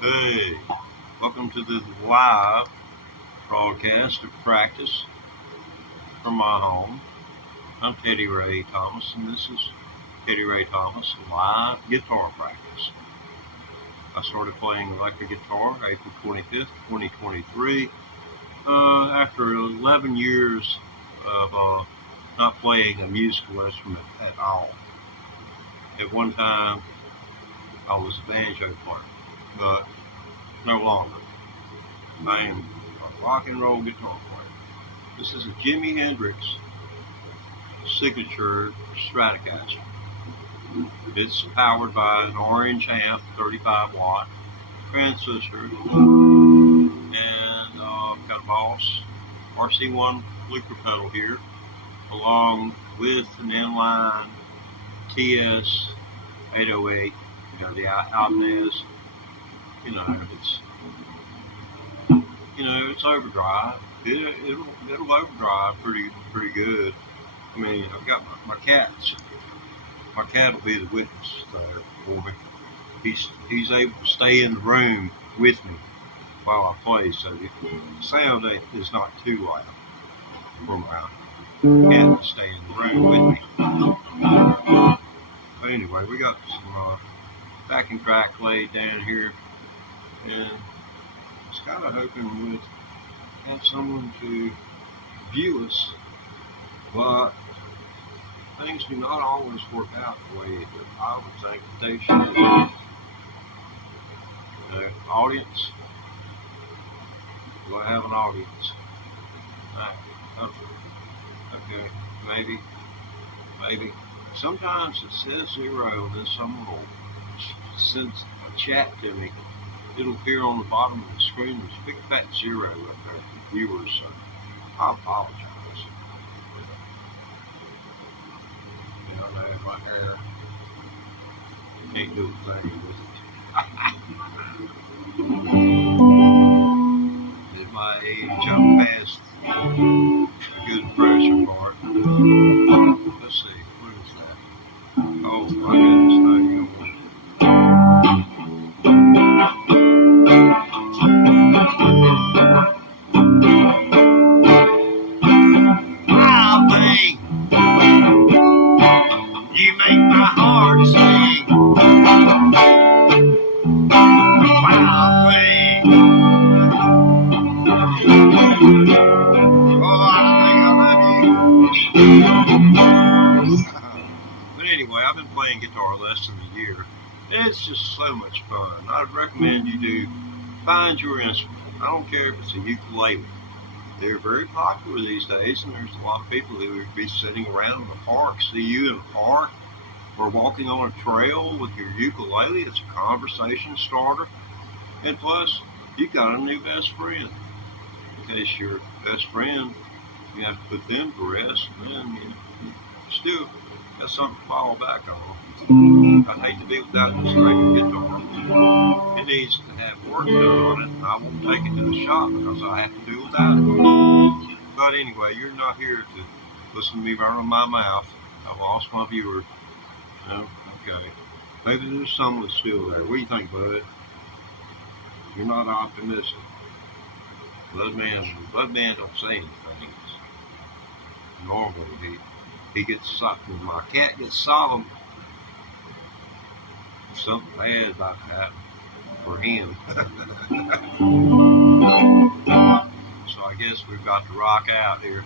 Hey, welcome to the live broadcast of practice from my home. I'm Teddy Ray Thomas, and this is Teddy Ray Thomas live guitar practice. I started playing electric guitar April 25th, 2023, after 11 years of not playing a musical instrument at all. At one time, I was a banjo player, but no longer. I am a rock and roll guitar player. This is a Jimi Hendrix signature Stratocaster. It's powered by an orange amp, 35 watt transistor, and got a Boss RC-1 looper pedal here, along with an inline TS 808. The IBANEZ. It's overdrive. It'll overdrive pretty good. I mean, I've got my cats. My cat will be the witness there for me. He's able to stay in the room with me while I play, so the sound is not too loud for my cat to stay in the room with me. But anyway, we got some backing track laid down here, and I was kind of hoping we'd have someone to view us, but things do not always work out the way that I would think they should. Audience? Do I have an audience? Okay, maybe. Sometimes it says 0, and then someone will send a chat to me. It'll appear on the bottom of the screen. There's a big fat 0 up there for viewers, so I apologize. I have my hair. Can't do a thing with it. At my age, I'm past a good pressure part. Let's see, what is that? Oh my goodness, now you go. You make my heart sing. Wild thing. Oh, I think I love you. But anyway, I've been playing guitar less than a year. It's just so much fun. I'd recommend you do find your instrument. I don't care if it's a ukulele. They're very popular these days, and there's a lot of people who would be sitting around in the park, see you in the park, or walking on a trail with your ukulele. It's a conversation starter. And plus, you've got a new best friend. In case your best friend, you have to put them to rest, and then you still got something to fall back on. I'd hate to be without this great guitar. It needs to have work done on it, and I won't take it to the shop because I have to do without it. But anyway, you're not here to listen to me run my mouth. I've lost my viewer. No? Okay. Maybe there's someone still there. What do you think, bud? You're not optimistic. Bloodman don't say anything. Normally, he gets solemn. When my cat gets solemn, something bad about that for him. So I guess we've got to rock out here.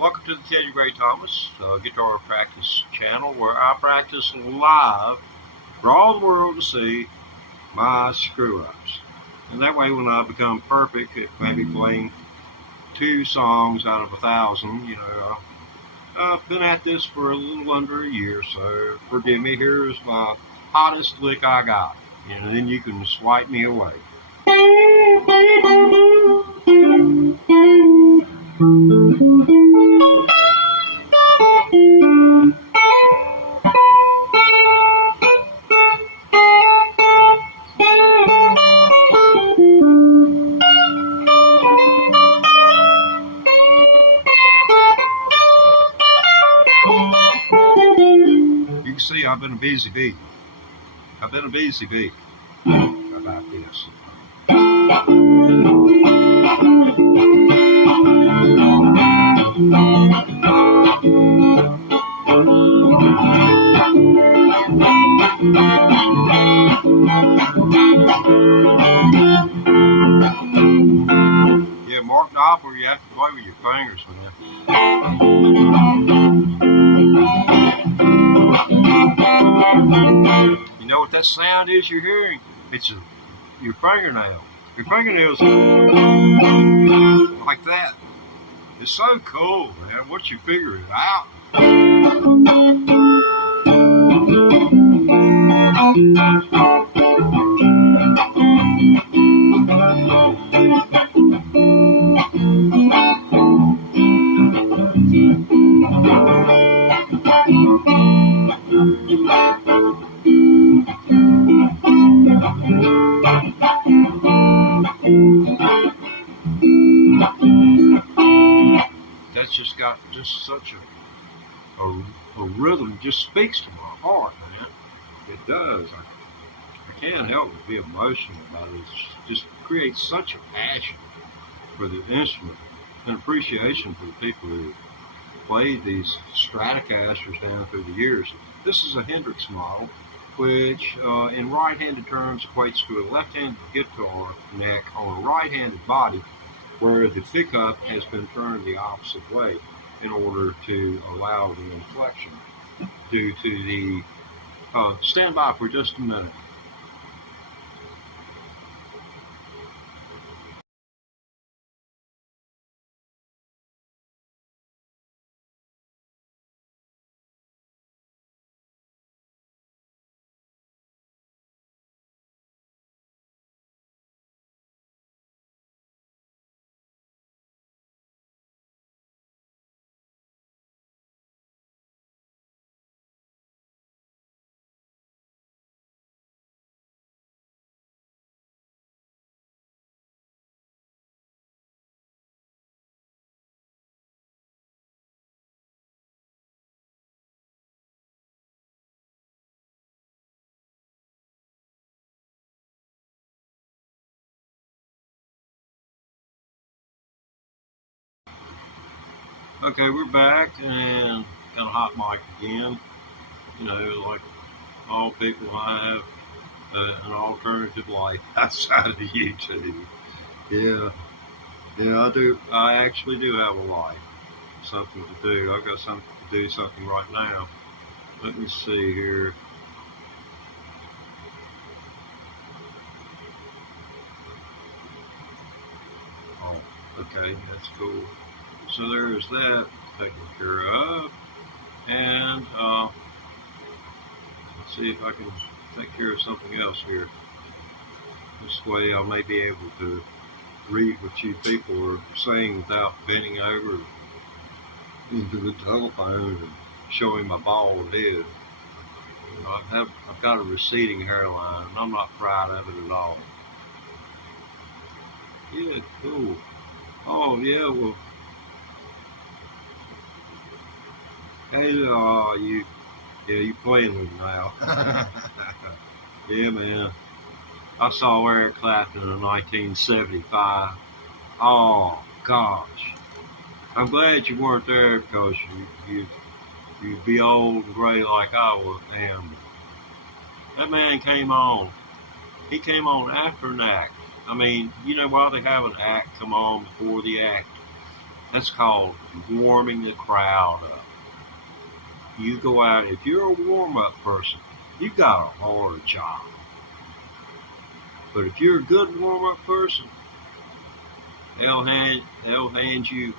Welcome to the Teddy Ray Thomas Guitar Practice channel, where I practice live for all the world to see my screw-ups. And that way, when I become perfect at maybe playing 2 songs out of 1,000, you know, I've been at this for a little under a year, so forgive me. Here's my hottest lick I got, and then you can swipe me away. You can see I've been a busy bee. I've been a busy bee. How about this? Yeah, Mark Knopfler, you have to play with your fingers, man. You know what that sound is you're hearing? It's your fingernail. Your fingernails like that. It's so cool, man. Once you figure it out. That's just got such a rhythm, just speaks to my heart, man. It does. I can't help but be emotional about it. It just creates such a passion for the instrument and appreciation for the people who played these Stratocasters down through the years. This is a Hendrix model, which in right-handed terms equates to a left-handed guitar neck on a right-handed body, where the pickup has been turned the opposite way in order to allow the inflection due to the stand by for just a minute. Okay, we're back and got a hot mic again. You know, like all people, I have an alternative life outside of YouTube. Yeah, yeah, I do. I actually do have a life, something to do. I've got something to do, something right now. Let me see here. Oh, okay, that's cool. So there's that taken care of, and let's see if I can take care of something else here. This way I may be able to read what you people are saying without bending over into the telephone and showing my bald head. You know, I've got a receding hairline, and I'm not proud of it at all. Yeah, cool. Oh yeah, well, hey, you playing with me now? Yeah, man. I saw Eric Clapton in 1975. Oh gosh, I'm glad you weren't there because you'd be old and gray like I am. That man came on. He came on after an act. I mean, you know why they have an act come on before the act? That's called warming the crowd up. You go out, if you're a warm-up person, you've got a hard job. But if you're a good warm-up person, they'll hand you,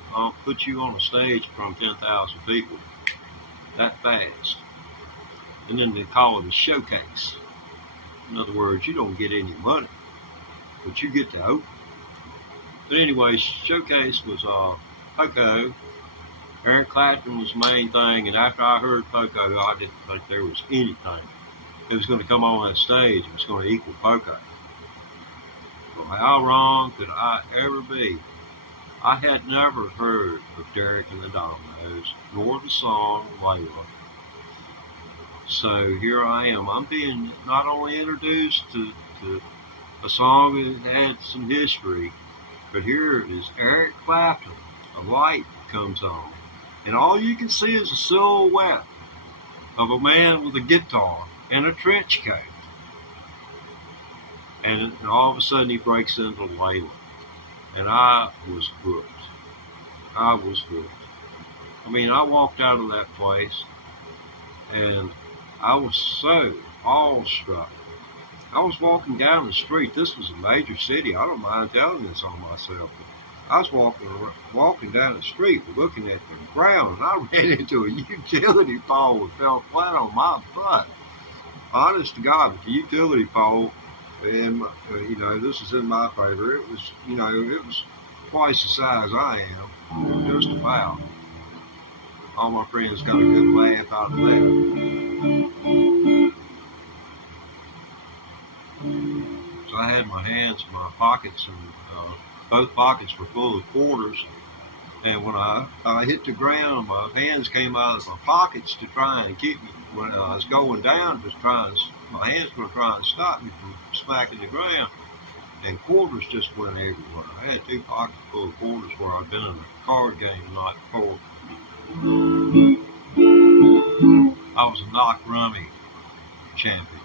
put you on a stage from 10,000 people that fast. And then they call it a showcase. In other words, you don't get any money, but you get to open. But anyway, showcase was Poco. Eric Clapton was the main thing, and after I heard Poco, I didn't think there was anything that was going to come on that stage and was going to equal Poco. Well, how wrong could I ever be? I had never heard of Derek and the Dominoes, nor the song Layla. So here I am. I'm being not only introduced to a song that had some history, but here is Eric Clapton. A light comes on, and all you can see is a silhouette of a man with a guitar and a trench coat. And all of a sudden he breaks into Layla. And I was hooked. I was hooked. I mean, I walked out of that place and I was so awestruck. I was walking down the street. This was a major city. I don't mind telling this on myself. I was walking down the street looking at the ground, and I ran into a utility pole and fell flat on my butt. Honest to God, the utility pole, and you know, this is in my favor. It was, you know, it was twice the size I am, just about. All my friends got a good laugh out of that. So I had my hands in my pockets, and both pockets were full of quarters. And when I hit the ground, my hands came out of my pockets to try and keep me. When I was going down, my hands were trying to stop me from smacking the ground. And quarters just went everywhere. I had two pockets full of quarters where I'd been in a card game the night before. I was a knock rummy champion.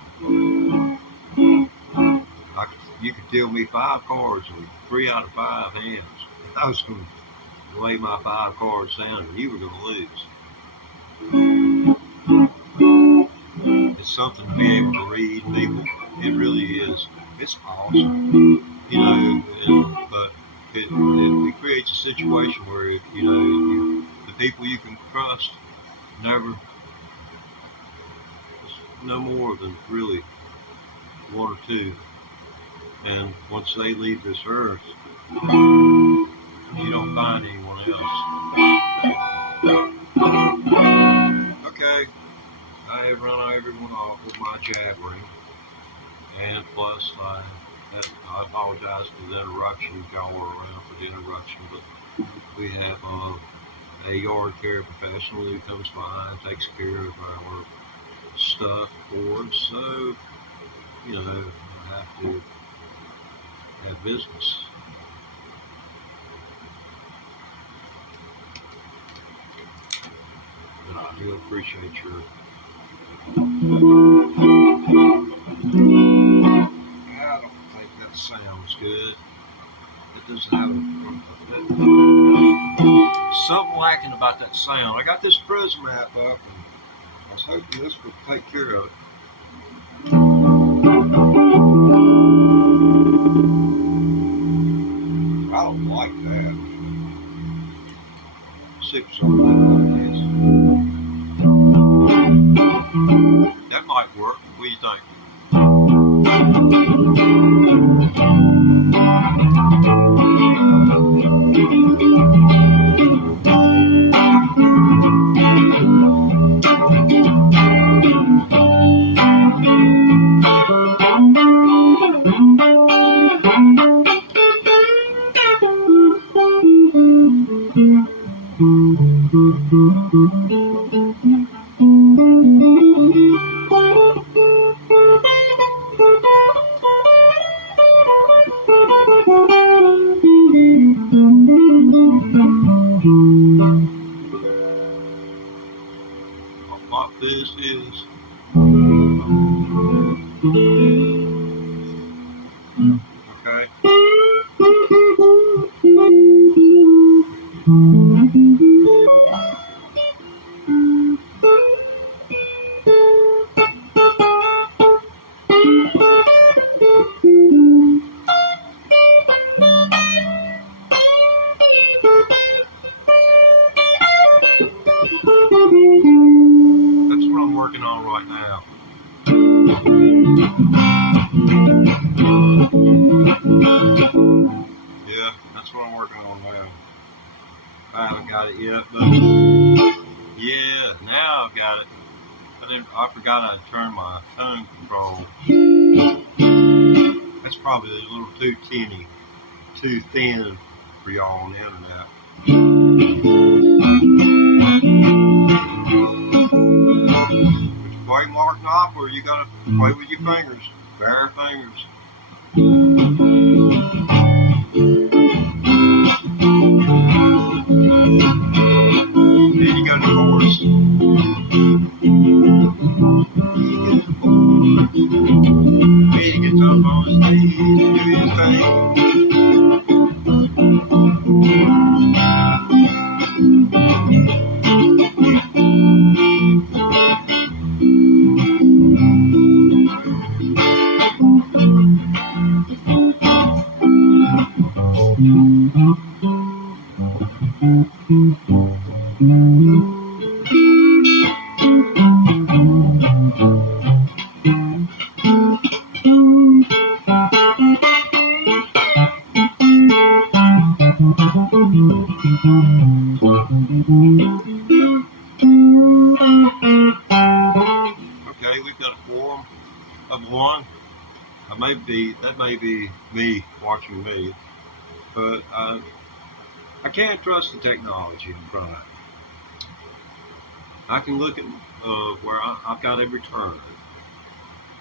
You could deal me 5 cards with 3 out of 5 hands. I was going to lay my 5 cards down and you were going to lose. It's something to be able to read people. It really is. It's awesome. You know, but it creates a situation where, you know, the people you can trust never, no more than really 1 or 2. And once they leave this earth, you don't find anyone else. Okay, I have run everyone off with my jabbering. And plus, I apologize for the interruption. Y'all were around for the interruption, but we have a yard care professional who comes by and takes care of our stuff for us. So, you know, I have to have business. really appreciate your. I don't think that sounds good. It doesn't have something lacking about that sound. I got this prism app up, and I was hoping this would take care of it. I don't like that. See if something like this. That might work. What do you think? What this is. Okay. That's what I'm working on right now. Yeah, that's what I'm working on now. I haven't got it yet, but yeah, now I've got it. I forgot I'd turn my tone control. That's probably a little too thin for y'all on the internet. Would you play Mark Knopfler, or you gotta play with your fingers, bare fingers. Then you go to chorus. Then he gets up on his knees and do his thing. Okay, we've got a quorum of one. That may be me watching me, but I can't trust the technology in front of it. I can look at where I've got a return.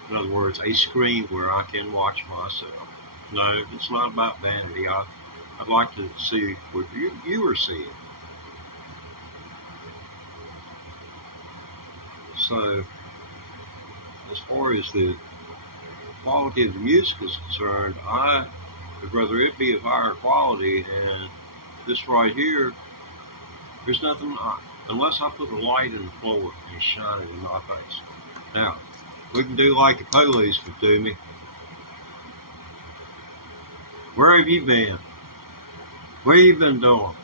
In other words, a screen where I can watch myself. No, it's not about vanity. I'd like to see what you are seeing. So, as far as the quality of the music is concerned, I would rather it be of higher quality, and this right here, there's nothing, unless I put a light in the floor and shine it in my face. Now, we can do like the police would do me. Where have you been? What have you been doing?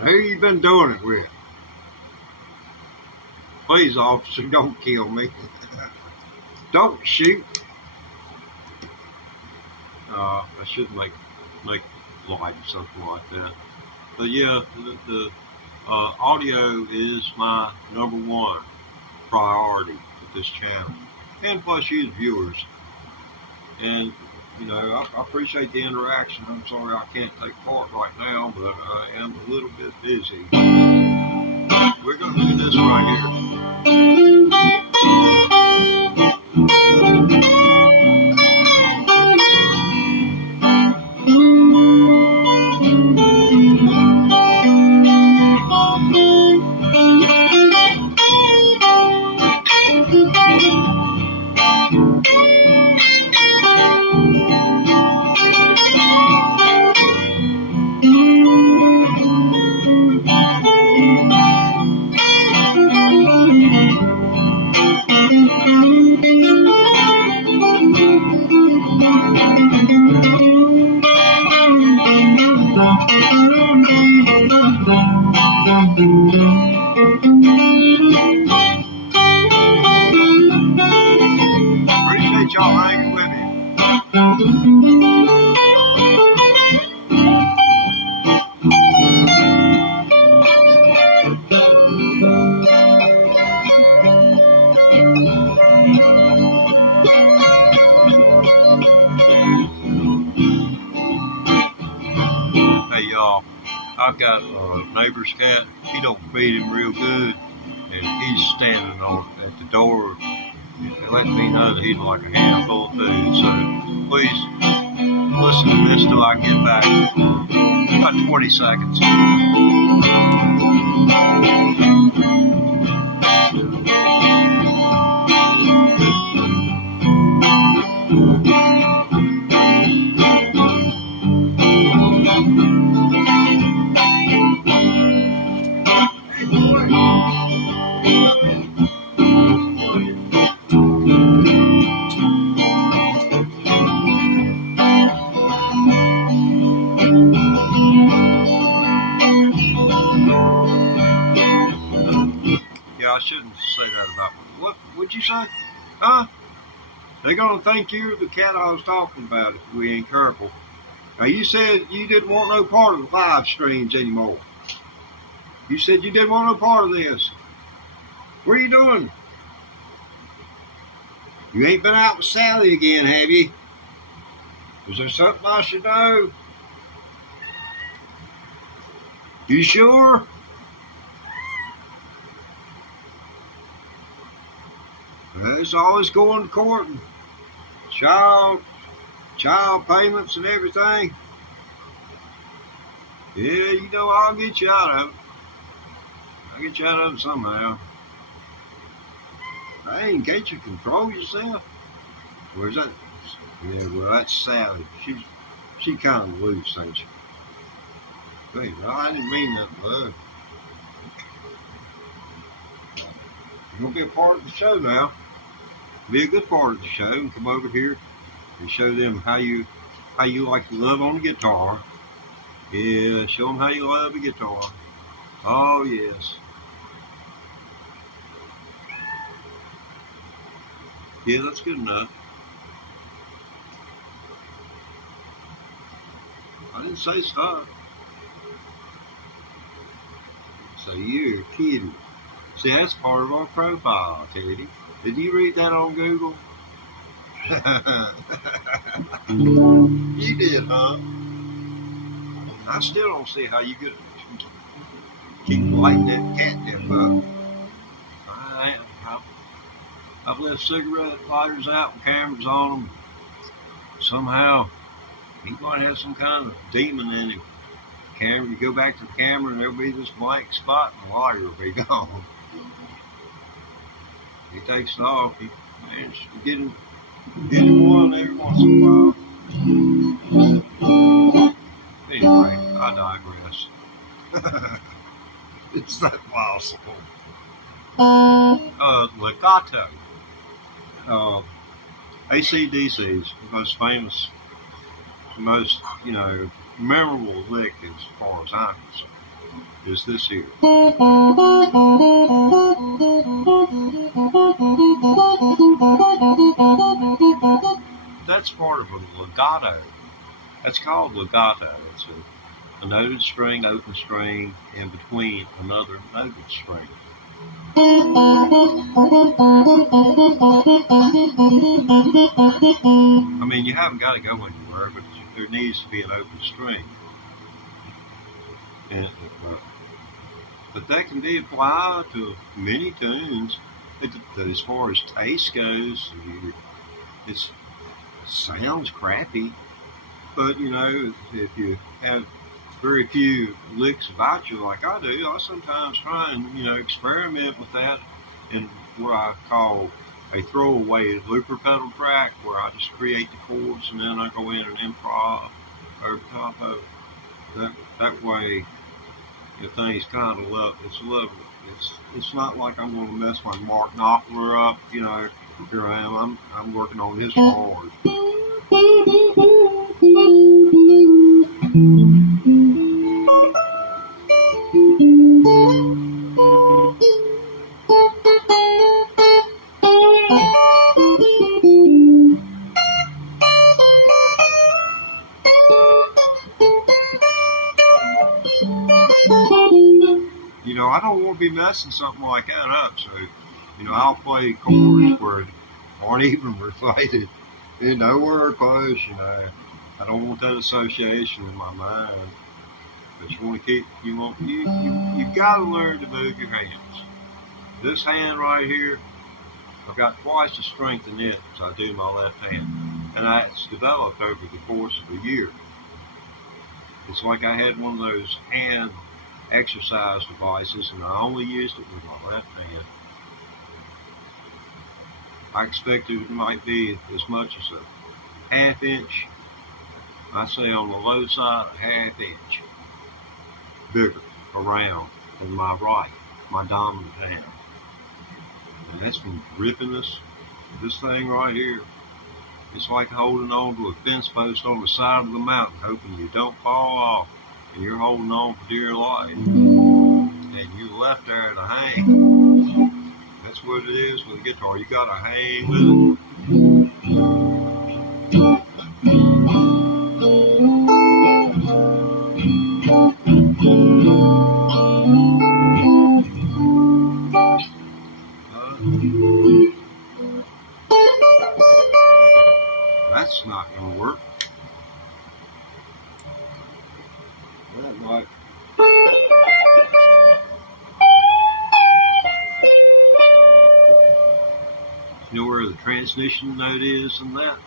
Who you been doing it with? Please, officer, don't kill me. Don't shoot. I should make light or something like that. But yeah, the audio is my #1 priority with this channel, and plus you viewers. And you know, I appreciate the interaction. I'm sorry I can't take part right now, but I am a little bit busy. We're going to do this right here. Appreciate y'all hanging with me. Hey y'all, I've got a neighbor's cat. He don't feed him real good, and he's standing on at the door, letting me know that he'd like a handful of food. So please listen to this till I get back. About 20 seconds. I shouldn't say that about me. What would you say? Huh? They're gonna think you're the cat I was talking about if we ain't careful. Now you said you didn't want no part of the live streams anymore. You said you didn't want no part of this. What are you doing? You ain't been out with Sally again, have you? Is there something I should know? You sure? It's always going to court and child payments and everything. Yeah, you know, I'll get you out of it. I'll get you out of it somehow. Hey, can't you control yourself? Where's that? Yeah, well, that's Sally. She kind of loose, ain't she? Wait, well, I didn't mean that, bud. You're gonna be a part of the show now. Be a good part of the show and come over here and show them how you like to love on the guitar. Yeah, show them how you love the guitar. Oh yes. Yeah, that's good enough. I didn't say stop. So you're kidding. See, that's part of our profile, Teddy. Did you read that on Google? You did, huh? I still don't see how you could keep lighting that catnip up. I've left cigarette lighters out and cameras on them. Somehow, he might have some kind of demon in him. Camera, you go back to the camera and there'll be this blank spot and the lighter will be gone. He takes it off. He managed to get him one every once in a while. Anyway, I digress. Is that possible? Legato. AC/DC's most famous, most, memorable lick as far as I'm concerned is this here. That's part of a legato. That's called legato. It's a noted string, open string, in between another noted string. I mean, you haven't got to go anywhere, but there needs to be an open string. And, but that can be applied to many tunes. As far as taste goes, it sounds crappy, but if you have very few licks about you like I do, I sometimes try and experiment with that in what I call a throwaway looper pedal track, where I just create the chords and then I go in and improv over top of it. That way, the thing's kind of it's lovely. It's not like I'm going to mess my Mark Knopfler up. Here I am. I'm working on his chord. you know, I don't want to be messing something like that up. So, you know, I'll play chords where aren't even related. They're nowhere close, you know. I don't want that association in my mind. But you want to keep, you've got to learn to move your hands. This hand right here, I've got twice the strength in it as I do my left hand. And it's developed over the course of a year. It's like I had one of those hand exercise devices and I only used it with my left hand. I expected it might be as much as a ½ inch. I say on the low side, a ½ inch bigger around than my right, my dominant hand. And that's from gripping this thing right here. It's like holding on to a fence post on the side of the mountain, hoping you don't fall off, and you're holding on for dear life. And you're left there to hang. That's what it is with a guitar. You gotta hang with it. That's not gonna work. That might. You know where the transmission note is in that?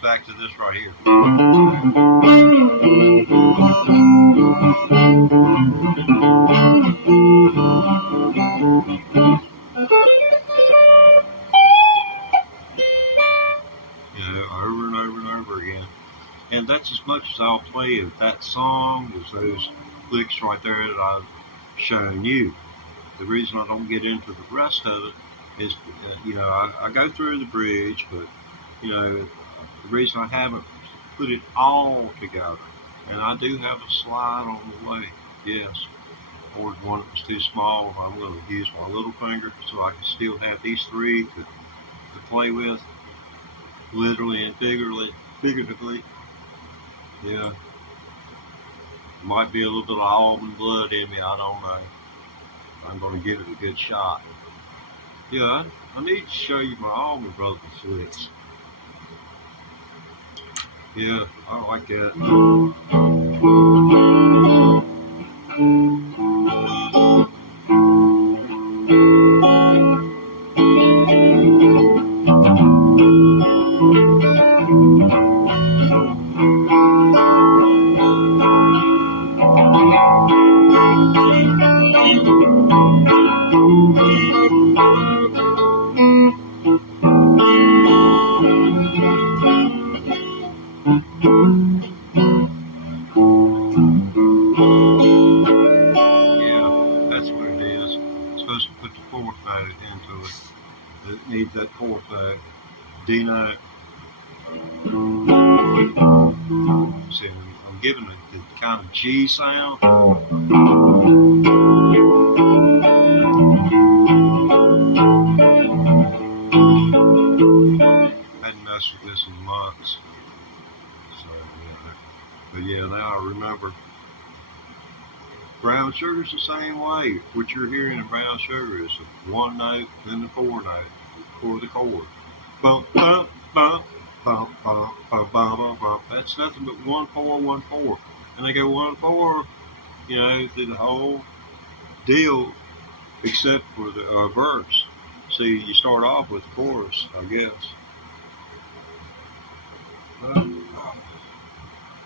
Back to this right here. You know, over and over and over again. And that's as much as I'll play of that song as those licks right there that I've shown you. The reason I don't get into the rest of it is, you know, I go through the bridge, but, you know, the reason I haven't put it all together, and I do have a slide on the way, yes. Ordered one that was too small. I'm going to use my little finger so I can still have these three to play with, literally and figuratively. Yeah. Might be a little bit of almond blood in me, I don't know. I'm going to give it a good shot. Yeah, I need to show you my Almond Brothers licks. Yeah, I like that. Needs that fourth note, D note. See, I'm giving it the kind of G sound. Hadn't messed with this in months. So, yeah. But yeah, now I remember. Brown sugar's the same way. What you're hearing in brown sugar is the one note, then the four note. For the chord. Bump, bump, bump, bump, bump, bump, bump, bump. That's nothing but 1 4 1 4. And they go 1 4, you know, through the whole deal, except for the verse. See, you start off with the chorus, I guess.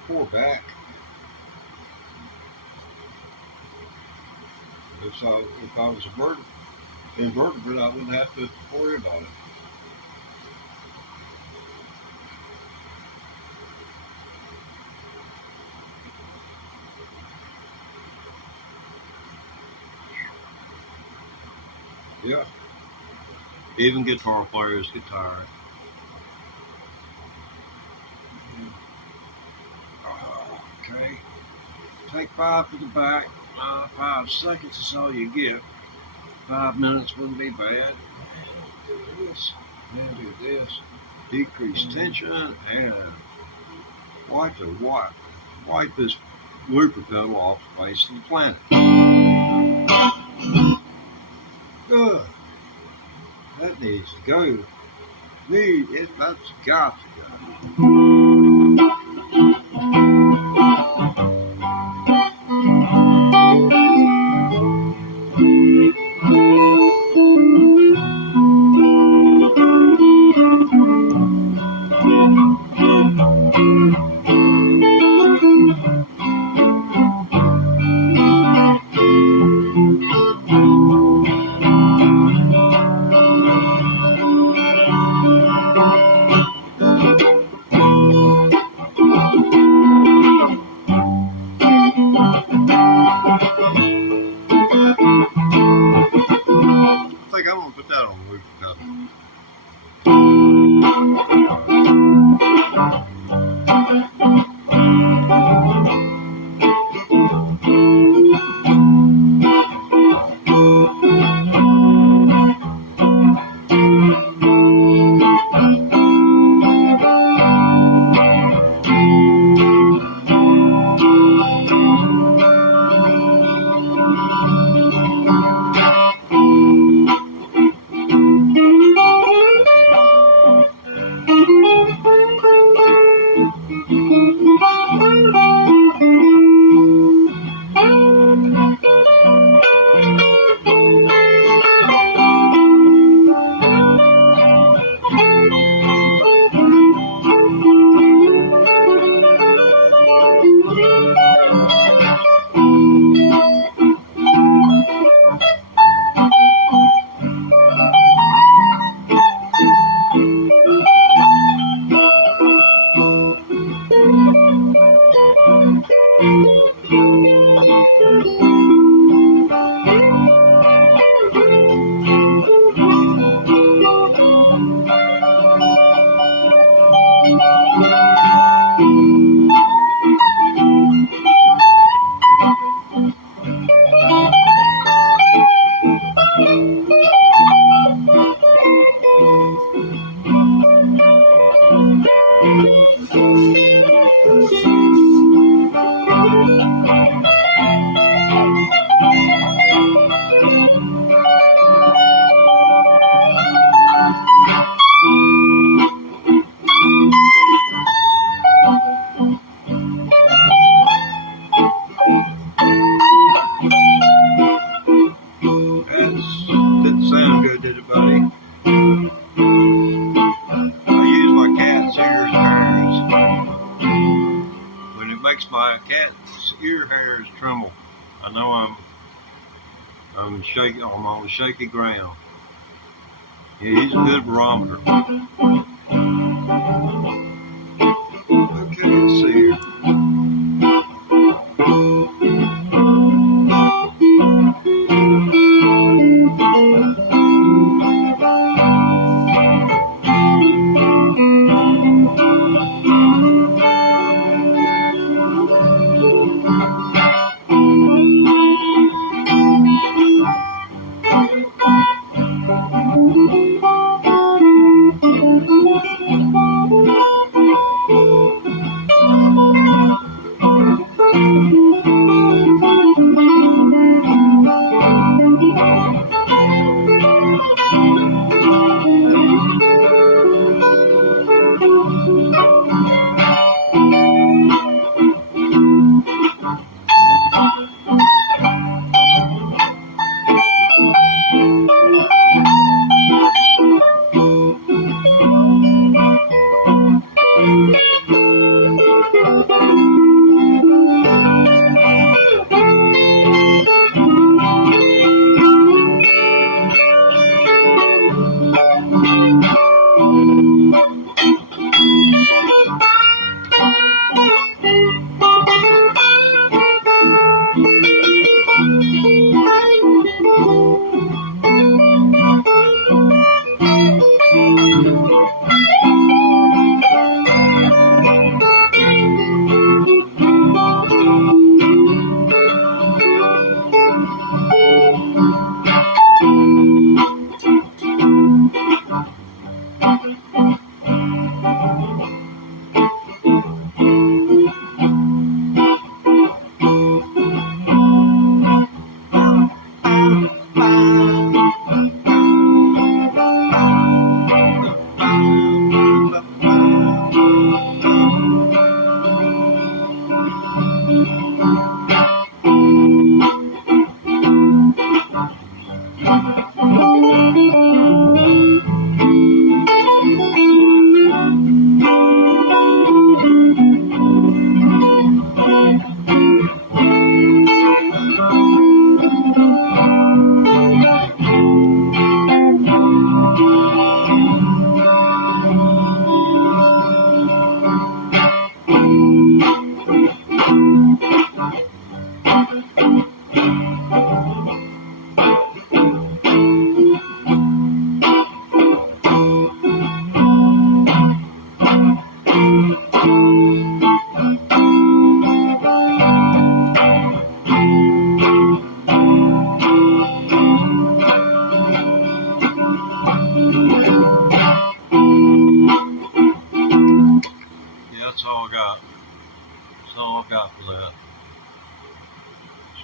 Poor back. If I was invertebrate, I wouldn't have to worry about it. Yeah. Even guitar players get tired. Okay. Take 5 to the back. 5 seconds is all you get. 5 minutes wouldn't be bad. Do this. And do this. Decrease tension and wipe this looper pedal off the face of the planet. Good. That needs to go. That's got to go. My cat's ear hairs tremble. I know I'm shaking. I'm on shaky ground. Yeah, he's a good barometer. Okay, let's see here.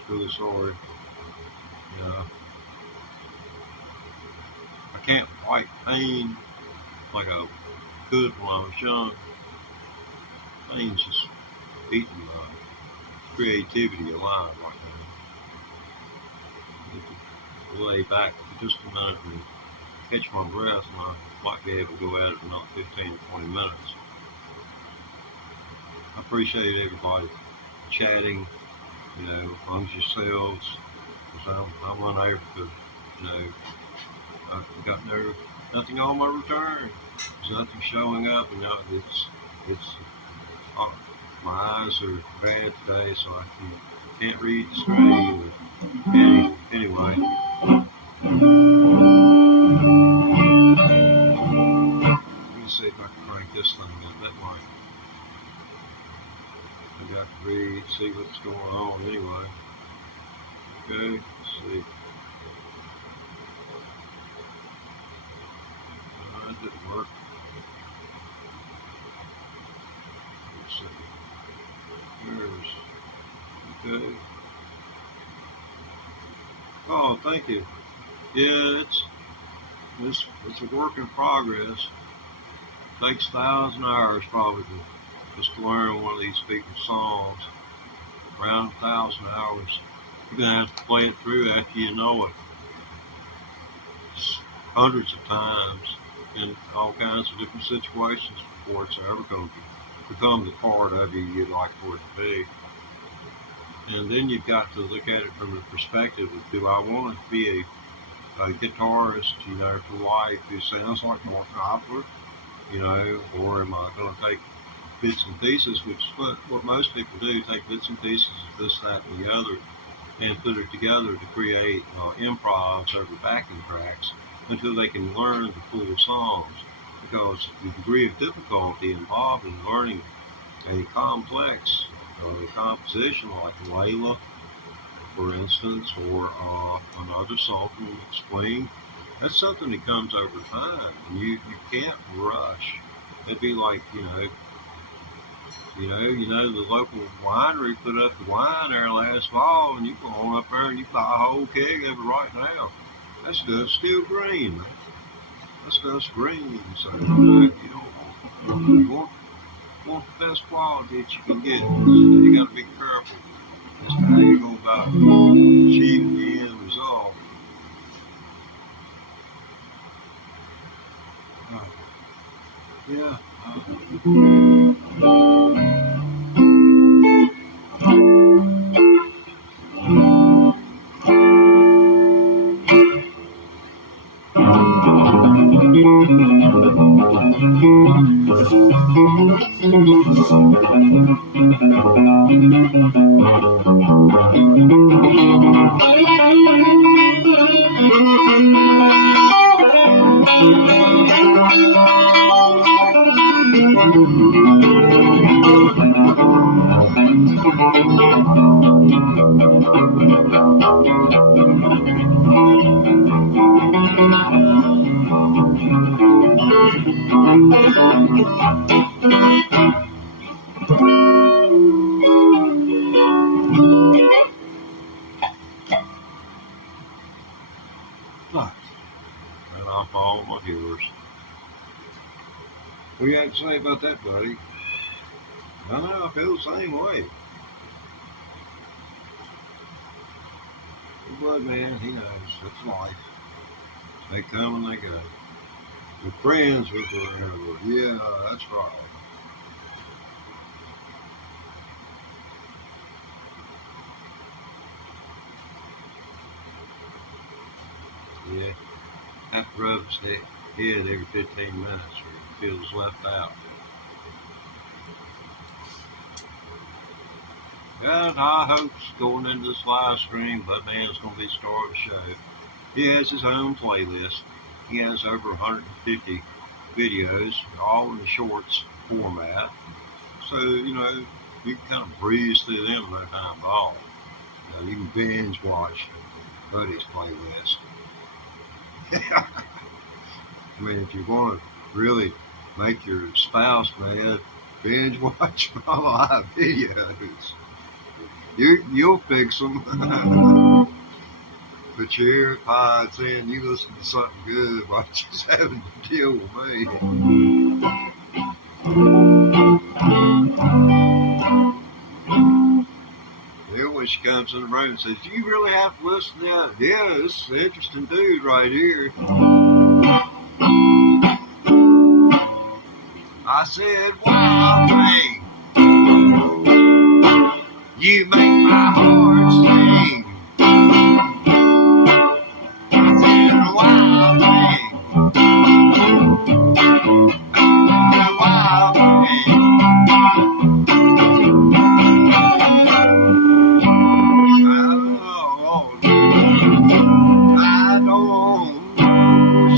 Really sorry. You know, I can't fight pain like I could when I was young. Pain's just eating my creativity alive right now. Lay back for just a minute and catch my breath, and I might be able to go at it in about 15 to 20 minutes. I appreciate everybody chatting, you know, amongst yourselves, because I'm unable to, you know, I've got nothing on my return. There's nothing showing up, and it's my eyes are bad today, so I can't read the screen. Anyway. Let me see if I can crank this thing a bit more. Maybe I can read, see what's going on anyway. Okay, let's see. That didn't work. Let's see. Okay. Oh, thank you. Yeah, it's a work in progress. It takes 1,000 hours probably just to learn one of these people's songs. Around 1,000 hours. You're gonna have to play it through after you know it. Hundreds of times in all kinds of different situations before it's ever going to become the part of you you'd like for it to be. And then you've got to look at it from the perspective of, do I want to be a guitarist, you know, for life who sounds like Mark Knopfler, you know, or am I going to take bits and pieces, which is what most people do, take bits and pieces of this, that, and the other, and put it together to create improvs over backing tracks until they can learn the full songs. Because the degree of difficulty involved in learning a complex composition like Layla, for instance, or another song from Explain, that's something that comes over time, and you can't rush. It'd be like, you know, the local winery put up the wine there last fall, and you go on up there and you buy a whole keg of it right now. That stuff's still green, man. That stuff's green, so you want the best quality that you can get. So you got to be careful as to how you go about achieving the end result. Yeah. And off all my viewers. What do you have to say about that, buddy? I know, I feel the same way. But man, he knows it's life. They come and they go. Your friends are forever. Yeah, that's right. Yeah, have to rub his head every 15 minutes or he feels left out. Got high hopes going into this live stream, but man, it's going to be the star of the show. He has his own playlist. He has over 150 videos, all in the shorts format. So, you know, you can kind of breeze through them no time at all. You know, you can binge watch Buddy's playlist. I mean, if you want to really make your spouse mad, binge watch my live videos. You'll fix them. Put your AirPods in, you listen to something good while just having to deal with me. Then when she comes in the room and says, "Do you really have to listen to that?" "Yeah, this is an interesting dude right here." I said, "Wild thing, you make my heart sing." I said, "Wild thing, wild thing." I don't know,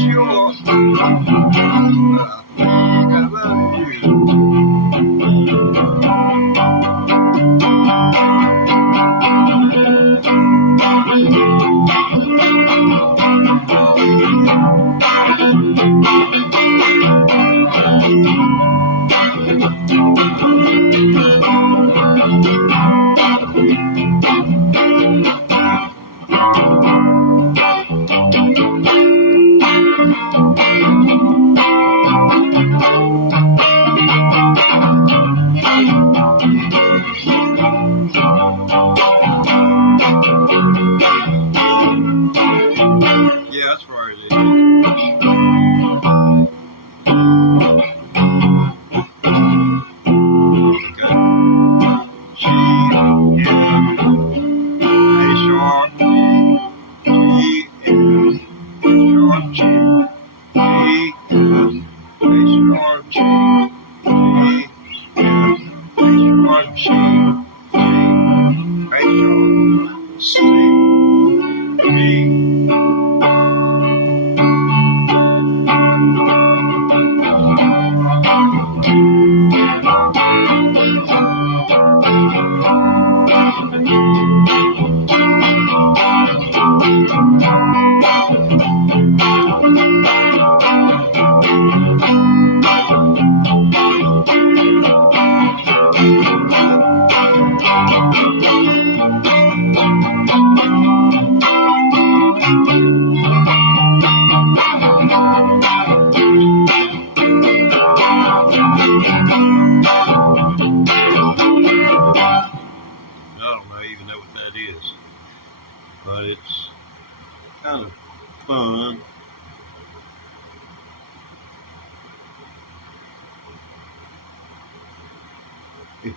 sure, but I think I love you. Yeah, that's right. Okay. G, M, A sharp, G, M, A sharp, G, G, M, A sharp, G, G, M, A sharp, G, G, A sharp, C, G. But it's kind of fun.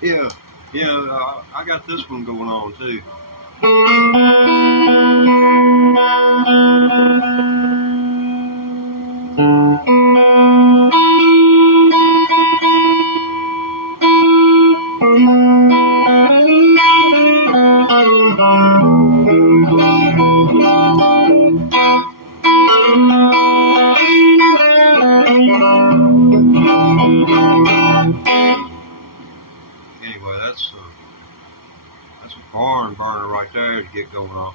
Yeah, I got this one going on too. Anyway, that's a barn burner right there to get going on.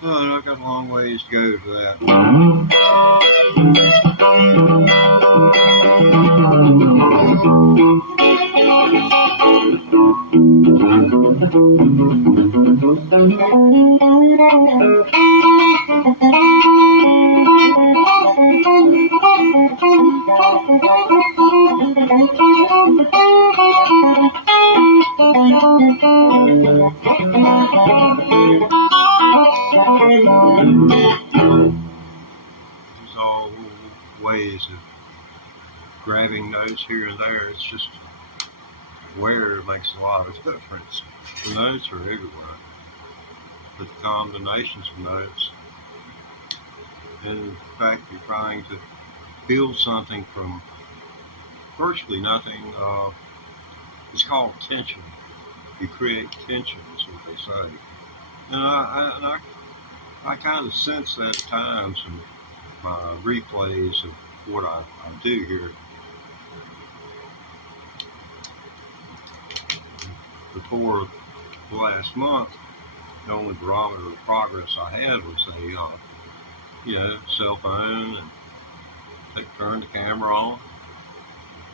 Oh, I've got a long ways to go to that. ways of grabbing notes here and there. It's just where makes a lot of difference. The notes are everywhere, but the combinations of notes, and in fact you're trying to build something from virtually nothing. It's called tension. You create tension, is what they say. And I kind of sense that at times in my replays of what I do here. Before the last month, the only barometer of progress I had was a cell phone, and turn the camera on,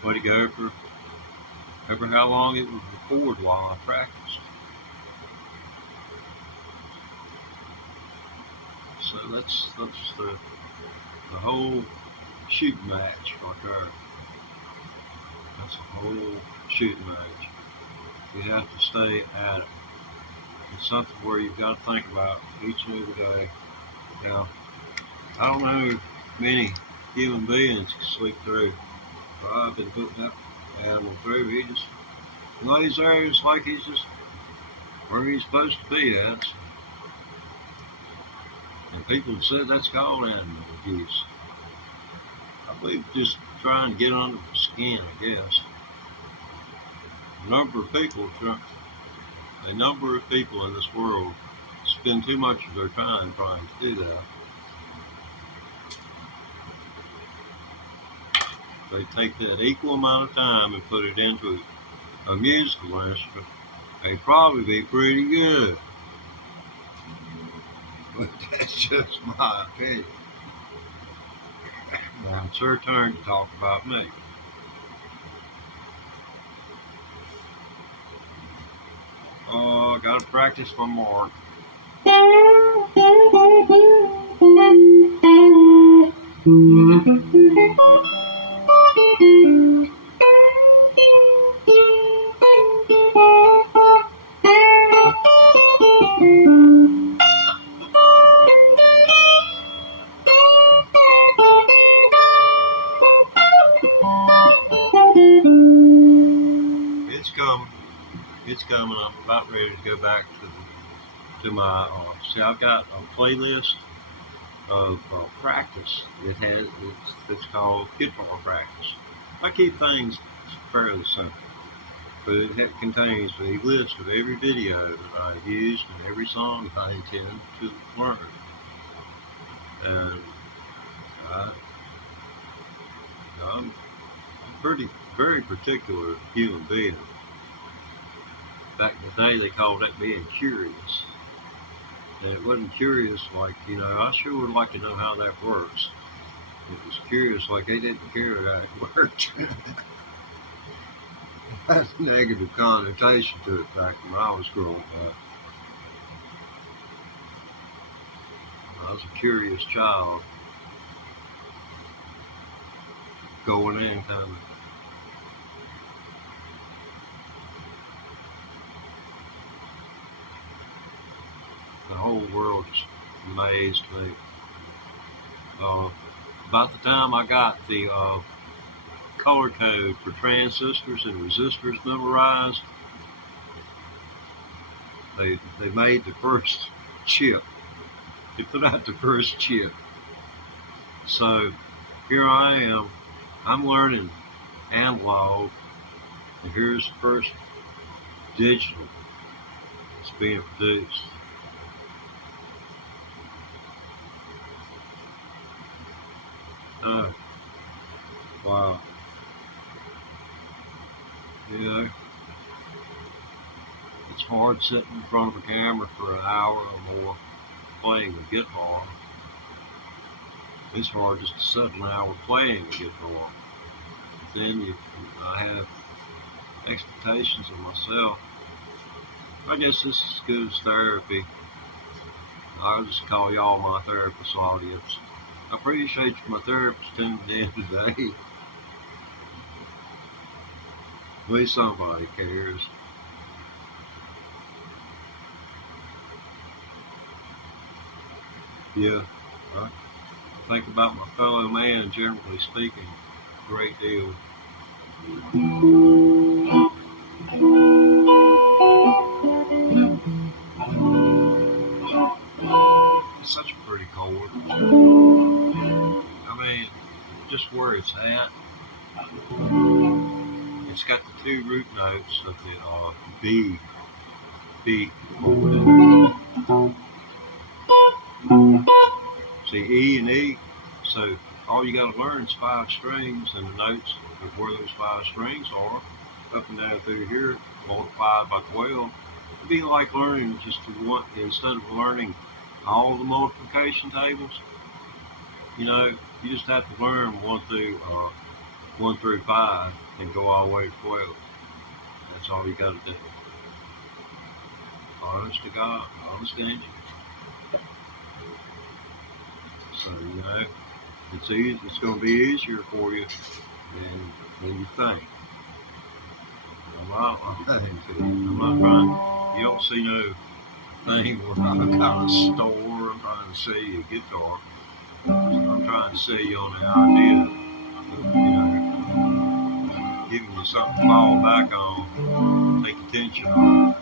let it go for how long it would record while I practiced. So that's the whole shooting match right there. That's a whole shooting match. You have to stay at it. It's something where you've got to think about each and every day. Now, I don't know if many human beings can sleep through. But I've been putting that animal through. He just lays there. It's like he's just where he's supposed to be at. And people have said that's called animal abuse. I believe just trying to get under the skin, I guess. A number of people in this world spend too much of their time trying to do that. They take that equal amount of time and put it into a musical instrument, they'd probably be pretty good. But that's just my opinion. Now it's her turn to talk about me. Oh, I gotta practice my mark. It's coming. I'm about ready to go back to my. See, I've got a playlist of practice. It's called guitar practice. I keep things fairly simple, but it contains a list of every video that I've used and every song that I intend to learn. And I'm a very particular human being. Back in the day, they called that being curious. And it wasn't curious like, I sure would like to know how that works. It was curious like they didn't care how it worked. That's a negative connotation to it back when I was growing up. I was a curious child. Going in kind of. The whole world just amazed me. About the time I got the color code for transistors and resistors memorized, they made the first chip. They put out the first chip. So here I am. I'm learning analog, and here's the first digital that's being produced. Oh, wow. It's hard sitting in front of a camera for an hour or more playing the guitar. It's hard just to sit an hour playing the guitar. Then I have expectations of myself. I guess this is as good as therapy. I'll just call y'all my therapist audience. I appreciate my therapist tuning in today. At least somebody cares. Yeah, think about my fellow man, generally speaking, a great deal. It's such a pretty chord. I mean, just where it's at. It's got the two root notes of the B chord. See, E and E. So all you got to learn is 5 strings and the notes of where those 5 strings are, up and down through here, multiplied by 12. It'd be like learning just one, instead of learning all the multiplication tables. You know, you just have to learn 1 through 5 and go all the way to 12. That's all you got to do. Honest to God, honest angel. So, you know, it's easy. It's going to be easier for you than you think. I'm not trying. You don't see no thing where I've got a store. I'm trying to sell you a guitar. I'm trying to sell you on the idea of, you know, giving you something to fall back on, take attention on.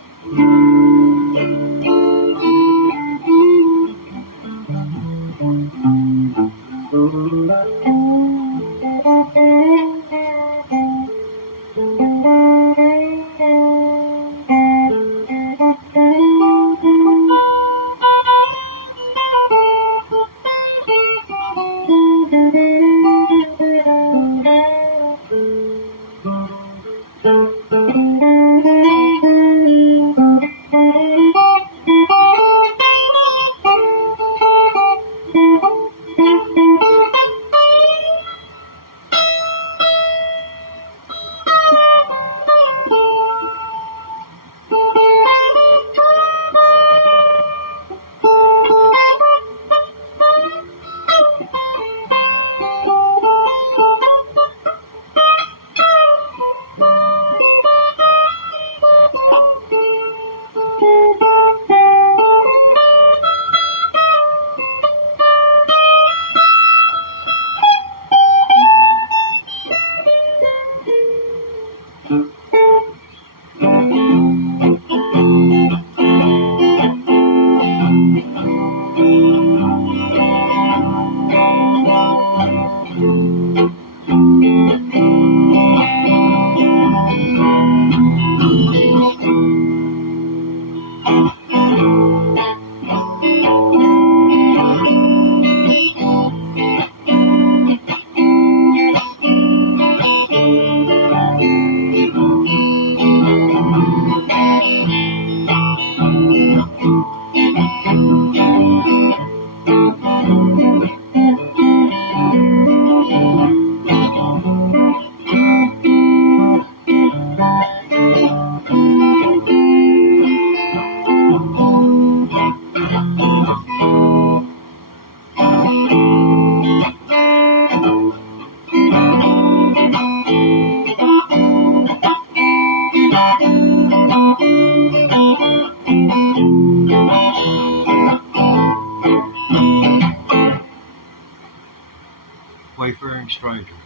Wayfaring stranger.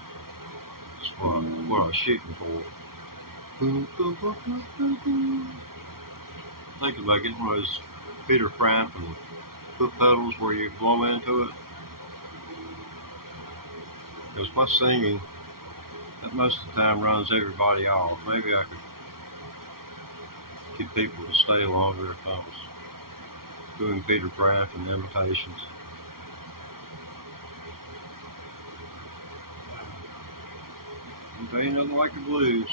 That's what I was shooting for. Thinking about getting one of those Peter Frampton foot pedals where you blow into it. Because my singing, that most of the time runs everybody off. Maybe I could get people to stay longer if I was doing Peter Frampton imitations. Ain't nothing like the blues.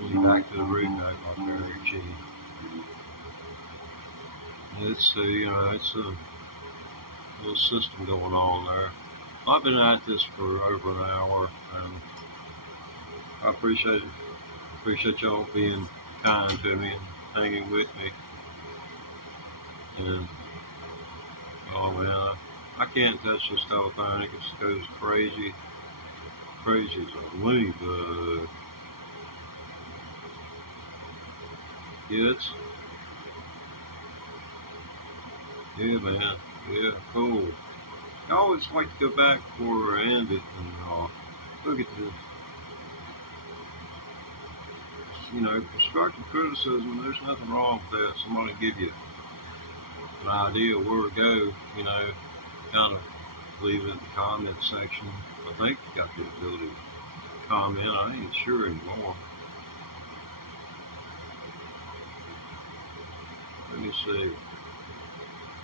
See, back to the root note by Very Cheap. It's a, you know, it's a little system going on there. I've been at this for over an hour, and I appreciate y'all being kind to me and hanging with me. And oh man, I can't touch this telephone. It just goes crazy as a loony bug. Kids. Yeah, man. Yeah, cool. I always like to go back before I end it and look at this. You know, constructive criticism, there's nothing wrong with that. Somebody give you an idea of where to go, you know, kind of leave it in the comment section. I think you got the ability to comment. I ain't sure anymore. Let me see.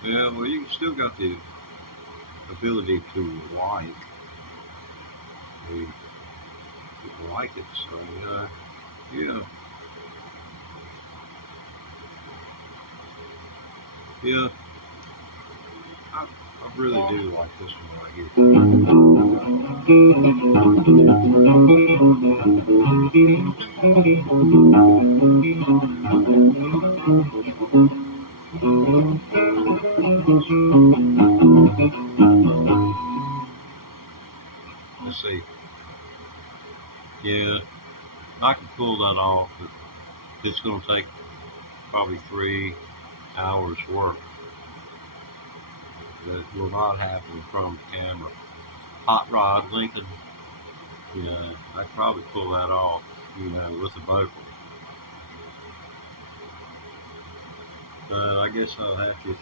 Yeah, well, you still got the ability to like. You like it, so yeah. Yeah, I really do like this one right here. Let's see. Yeah, I can pull that off, but it's going to take probably 3 hours work. That will not happen from the camera. Hot Rod Lincoln, you know, I could probably pull that off, you know, with the vocal. But I guess I'll have to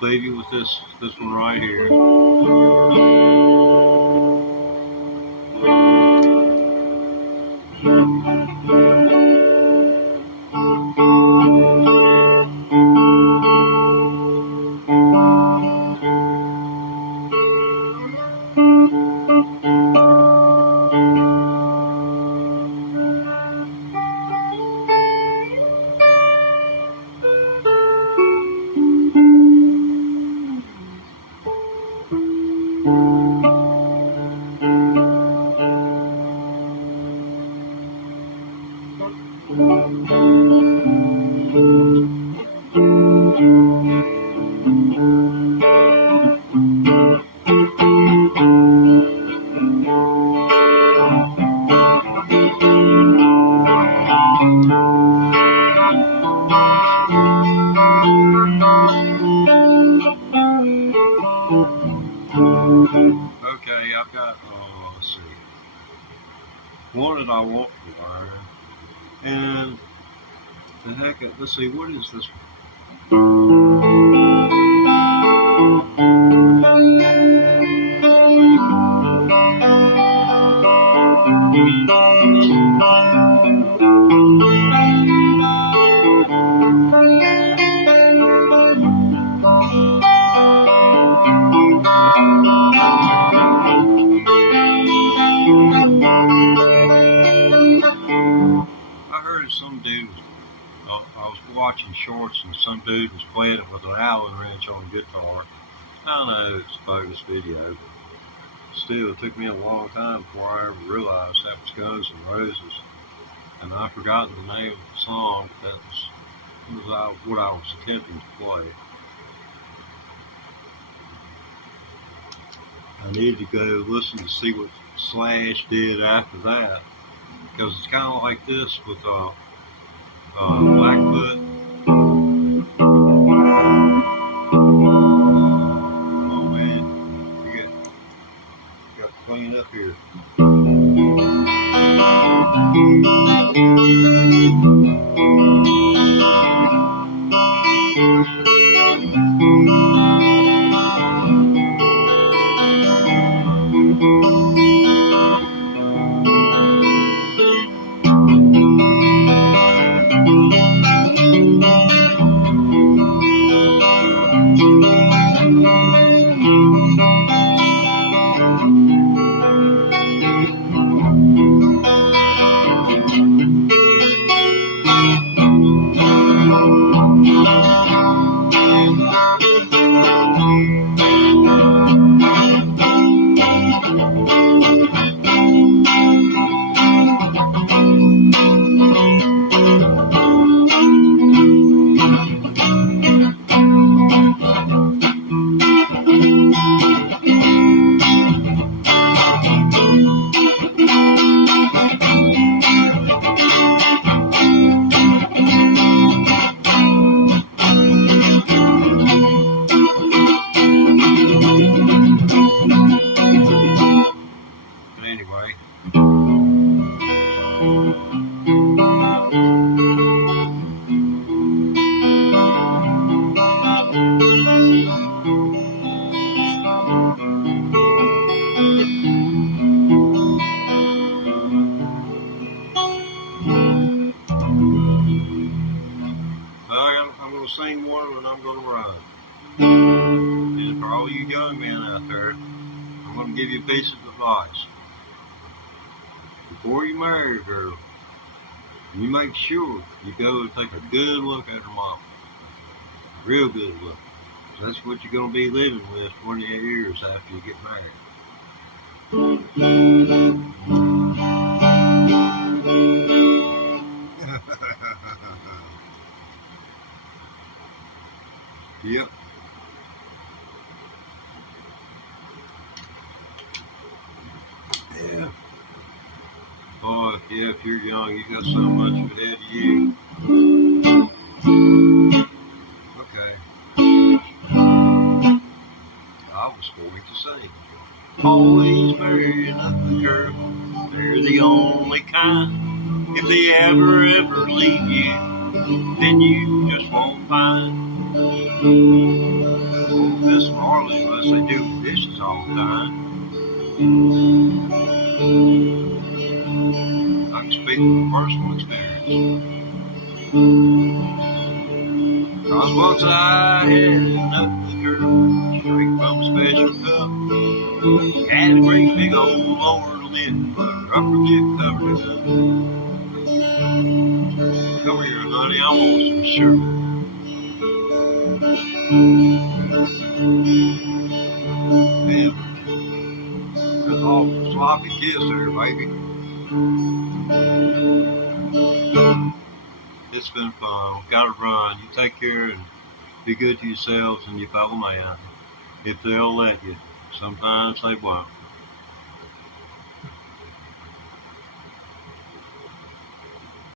leave you with this one right here. Okay, I've got, let's see, one that I want to learn, and the heck, let's see, what is this some dude was, I was watching shorts and some dude was playing it with an Allen wrench on a guitar. I know it's a bogus video, but still it took me a long time before I ever realized that was Guns N' Roses. And I've forgotten the name of the song, but that was what I was attempting to play. I needed to go listen to see what Slash did after that, because it's kind of like this with Blackfoot. Oh man, you got to clean up here. seen one and I'm going to run. And for all you young men out there, I'm going to give you a piece of advice. Before you marry a girl, you make sure you go and take a good look at her mama. A real good look. That's what you're going to be living with 28 years after you get married. Yep. Yeah. Boy, yeah, if you're young, you got so much ahead of you. Okay. I was going to say, always marrying up the girl. They're the only kind. If they ever leave you, then you just won't find. Won't miss Marley unless they do dishes all the time. I can speak from personal experience. Cause once I had another girl, straight from a special cup. Had a great big old Lord lid, but her upper lip covered it up. Come here, honey, I want some sugar. Man, that's awful sloppy kiss there, baby. It's been fun. Gotta run. You take care and be good to yourselves and your fellow man. If they'll let you. Sometimes they won't.